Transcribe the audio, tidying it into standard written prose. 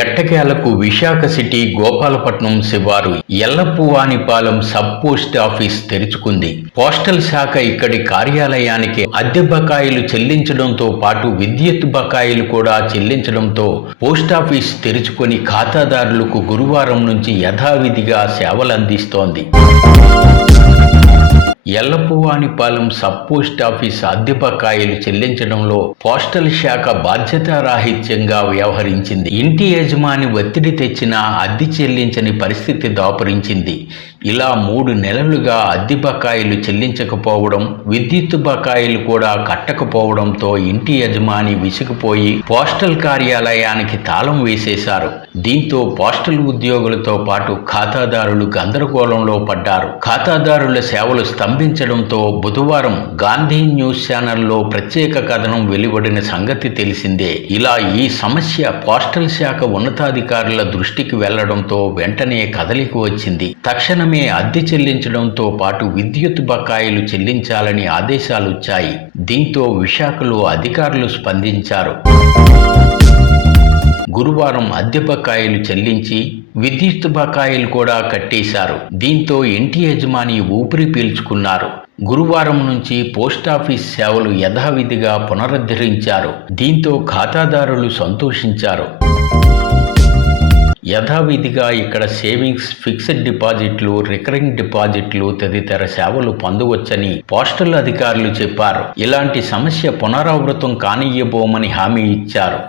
ఎట్టకేలకు విశాఖ సిటీ గోపాలపట్నం శివారు ఎల్లపువానిపాలెం sub post office తెరుచుకుంది. Postal శాఖ ఇక్కడి కార్యాలయానికి అద్దె బకాయిలు చెల్లించడంతో పాటు విద్యుత్ బకాయిలు కూడా చెల్లించడంతో పోస్టాఫీస్ తెరుచుకొని ఖాతాదారులకు గురువారం నుంచి యథావిధిగా సేవలందిస్తోంది. ఎల్లపువానిపాలెం సబ్ పోస్ట్ ఆఫీస్ అద్దె బకాయిలు చెల్లించడంలో పోస్టల్ శాఖ బాధ్యతారాహిత్యంగా వ్యవహరించింది. ఇంటి యజమాని ఒత్తిడి తెచ్చినా అద్దె చెల్లించని పరిస్థితి దాపురించింది. ఇలా 3 నెలలుగా అద్దె బకాయిలు చెల్లించకపోవడం, విద్యుత్ బకాయిలు కూడా కట్టకపోవడంతో ఇంటి యజమాని విసిగిపోయి పోస్టల్ కార్యాలయానికి తాళం వేసేశారు. దీంతో పోస్టల్ ఉద్యోగులతో పాటు ఖాతాదారులు గందరగోళంలో పడ్డారు. ఖాతాదారుల సేవలు స్తంభించడంతో బుధవారం గాంధీ న్యూస్ ఛానల్లో ప్రత్యేక కథనం వెలువడిన సంగతి తెలిసిందే. ఇలా ఈ సమస్య పోస్టల్ శాఖ ఉన్నతాధికారుల దృష్టికి వెళ్లడంతో వెంటనే కదలికి వచ్చింది. తక్షణమే అద్దె చెల్లించడంతో పాటు విద్యుత్ బకాయిలు చెల్లించాలని ఆదేశాలు వచ్చాయి. దీంతో విశాఖలో అధికారులు స్పందించారు. గురువారం అద్దె బకాయిలు చెల్లించి విద్యుత్ బకాయిలు కూడా కట్టేశారు. దీంతో ఇంటి యజమాని ఊపిరి పీల్చుకున్నారు. గురువారం నుంచి పోస్టాఫీస్ సేవలు యథావిధిగా పునరుద్ధరించారు. దీంతో ఖాతాదారులు సంతోషించారు. యథావిధిగా ఇక్కడ సేవింగ్స్, ఫిక్స్డ్ డిపాజిట్లు, రికరింగ్ డిపాజిట్లు తదితర సేవలు పొందవచ్చని పోస్టల్ అధికారులు చెప్పారు. ఇలాంటి సమస్య పునరావృతం కానియ్యబోమని హామీ ఇచ్చారు.